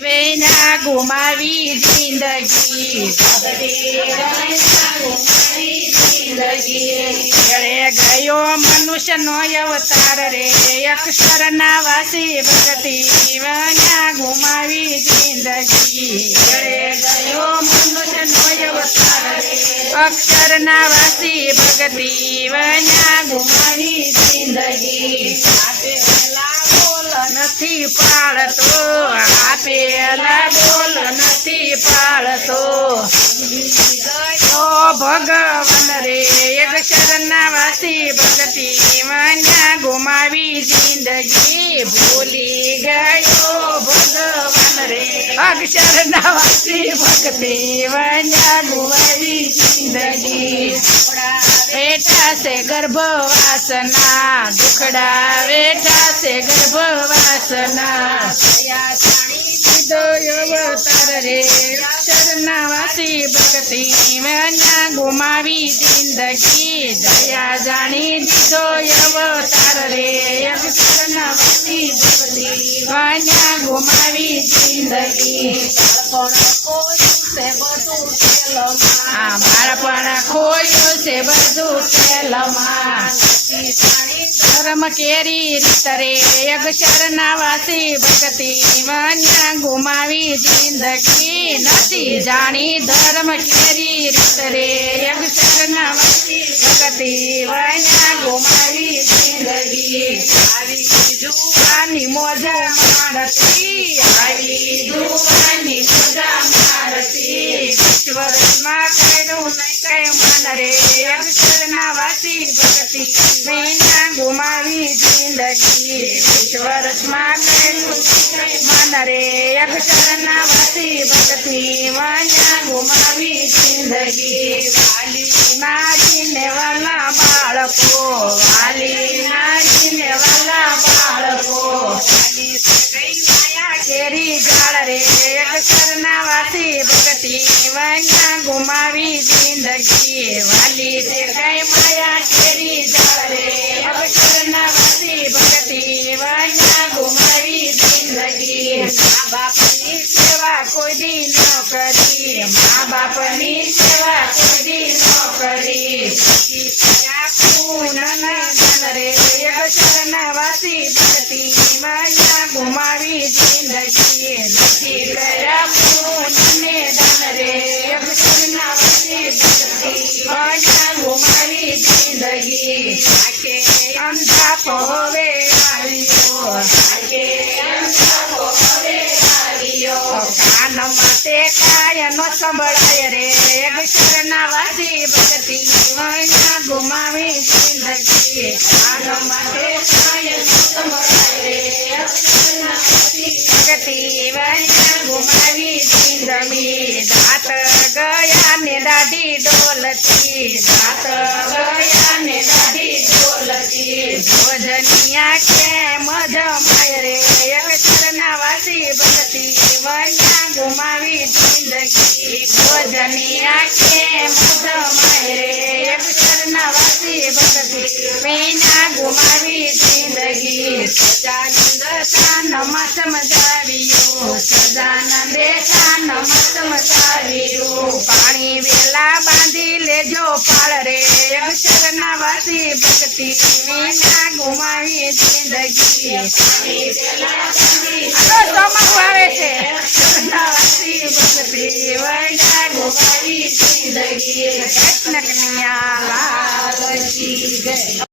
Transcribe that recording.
વેના ગુમાવી જિંદગી ઘરે ગયો મનુષ્યનો અવતાર રે અક્ષરના વાસી ભક્તિ વના ગુમાવી જિંદગી ઘરે ગયો મનુષ્યનો અવતાર રે અક્ષરના વાસી ભક્તિ વના ગુમાવી જિંદગી નથી પાળતો આપેલા બોલ નથી પાળતો ભગવાન રે એક શરણના વાસી ભક્તિ વન્યા ગુમાવી જિંદગી ભૂલી ગયો ભગવાન રે અક્ષરના વાસી ભક્તિ વન્યા ગુમાવી જિંદગી બેઠા છે ગર્ભવાસના દુખડા બેઠા છે ગર્ભવાસના અવતાર રે અક્ષરના વાસી ભક્તિ વન્યા ગુમાવી જિંદગી દયા જાણી દીધો અવતાર રે અક્ષરના વાસી ભક્તિ વન્યા ગુમાવી જિંદગી બાળપણ ખોયું છે બધું ખેલમાં ધર્મ કેરી રીત રે અક્ષરના વાસી ભક્તિ વન્યા ગુમાવી જિંદગી નથી જાણી ધર્મ કેરી રીત રે અક્ષરના વાસી ભક્તિ વન્યા ગુમાવી જિંદગી આવી જુવાની મોજા મારતી આવી જુવાની મોજા મારતી વર્ષમાં કર્યું નહીં કઈ મન રે અક્ષરના વાસી ભક્તિ વન્યા ગુમાવી જિંદગી વર્ષમાં કર્યું મન રે અક્ષરના વાસી ભક્તિ વન્યા ગુમાવી જિંદગી વાલી નારીને વાલા બાળકો વાલી નારીને વાલા બાળકો કેરી ગાળ રે અક્ષરના વાસી ભક્તિ વન્યા ગુમાવી જિંદગી વાલી તે કઈ માયા કેરી ગાળ રે અક્ષરના વાસી ભક્તિ વન્યા ગુમાવી જિંદગી મા બાપની સેવા કોઈ દી ન કરી મા બાપની સેવા કોઈ દી ન કરી રે અક્ષરના વાસી ભક્તિ વન્યા ગુમાવી જિંદગી નથી ગયા પૂનને દાન રે અક્ષરના વાસી ભક્તિ વન્યા ગુમાવી જિંદગી આખે અંધાપો હવે આવ્યો આખે અંધાપો હવે આવ્યો કાન માટે કાય નો સંભળાય રે અક્ષરના વાસી ભક્તિ વન્યા ગુમાવી જિંદગી કાન માટે કાય નો સંભળાય રે અક્ષરના વાસી ભક્તિ વન્યા ગુમાવી જિંદગી દાંત ગયા ને દાઢી ડોલતી દાંત ગયા ને દાઢી ડોલતી ભોજનિયા કેમ જમાય રે અક્ષરના વાસી ભક્તિ વન્યા ગુમાવી જિંદગી ભોજનિયા કેમ જમાય રે અક્ષરના વાસી ભક્તિ વન્યા ગુમાવી જિંદગી સજાનંદ શાનમાં સમજાવ્યું સજાનંદે શાનમાં સમજાવ્યું પાણી વેલા બાંધી લેજો પાળ રે અક્ષરના વાસી ભક્તિ વન્યા ગુમાવી જિંદગી પાણી વેલા બાંધી આવે છે અક્ષરના વાસી ભક્તિ વન્યા ગુમાવી જિંદગી કૃષ્ણ કન્યા લાલ કી જય।